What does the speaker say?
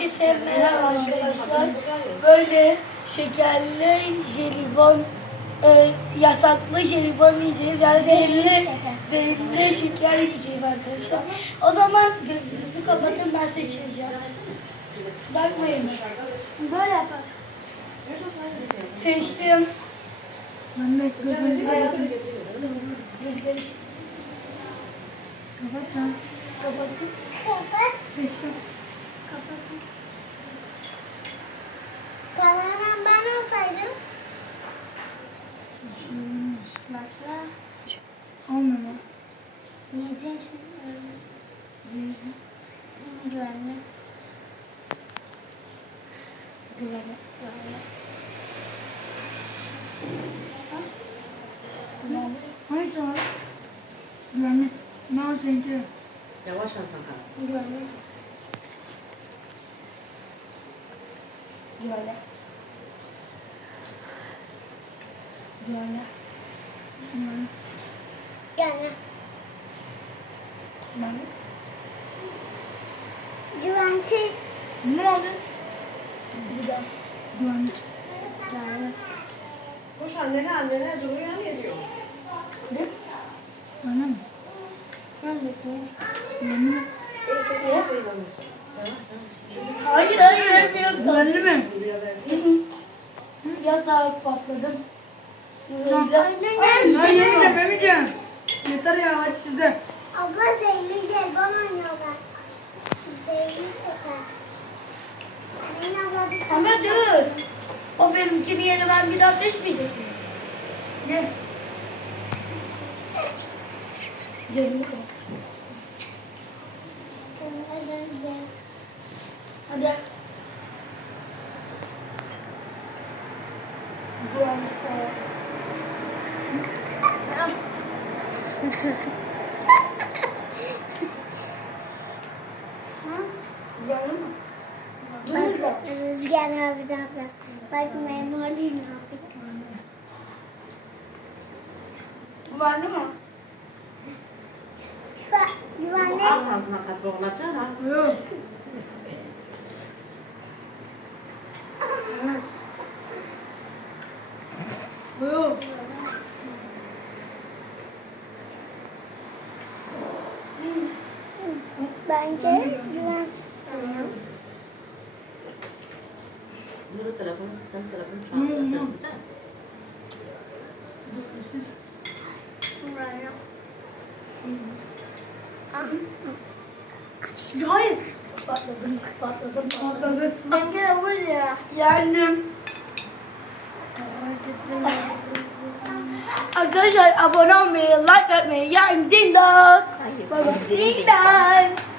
Herkese merhaba arkadaşlar. Böyle şekerli jelibon, e, yasaklı jelibon yiyeceğiz. Yani zehirli, zehirli şeker yiyeceğiz arkadaşlar. O zaman gözünüzü kapatın ben seçeceğim. Bakmayın. Böyle yapalım. Seçtim. Anne gözünüzü kapatın. Gözleri Kapatın. kapatın. Seçtim. Kapatın. Kazanan ben olsaydım. Başla. Olmama. Yiyeceksin. Zehirli. Güvenli. Güvenli. Güvenli. Hangisi var? Güvenli. Ne o seninki? Yavaş Hasan Güvenli. Böyle. Güvenli. Güvenli. Güvenli. Güvenli. Güvensiz. Mu aldın? Güzel. Güvenli. Güvenli. Koş annene annene duruyor ne diyor? Güvenli mi? Güvenli. Güvenli mi? Hayır hayır hayır. hayır. Güvenli mi? Yasak patladım. Tamam. Zehirli. Hayır yemeyeceğim yemeyeceğim. Yeter ya hadi sizde. Abla zehirli jelibon oynuyorlar. Zehirli şeker. Annenin abla bir Ama dur. O benimkini yeni ben bir daha seçmeyecek miyim? Gel. Gözümü kapat. Hadi. Güzel mi? Bunu da. Rüzgar abi de abla. Bak memoli ne yapıyor? Güvenli mi? Güvenli. Az ağzına kat boğulacaksın ha. Yok. Evet. Yok. Bence güvensiz. Nuru telefonu sen telefonu çağırıyor sesi de. Güvensiz. Hayır. Patladım, patladım, patladım. Patladı. Bence de vur ya. Yendim. Arkadaşlar abone olmayı, like atmayı, yani ding dong. Hayır. Baba, ding dong.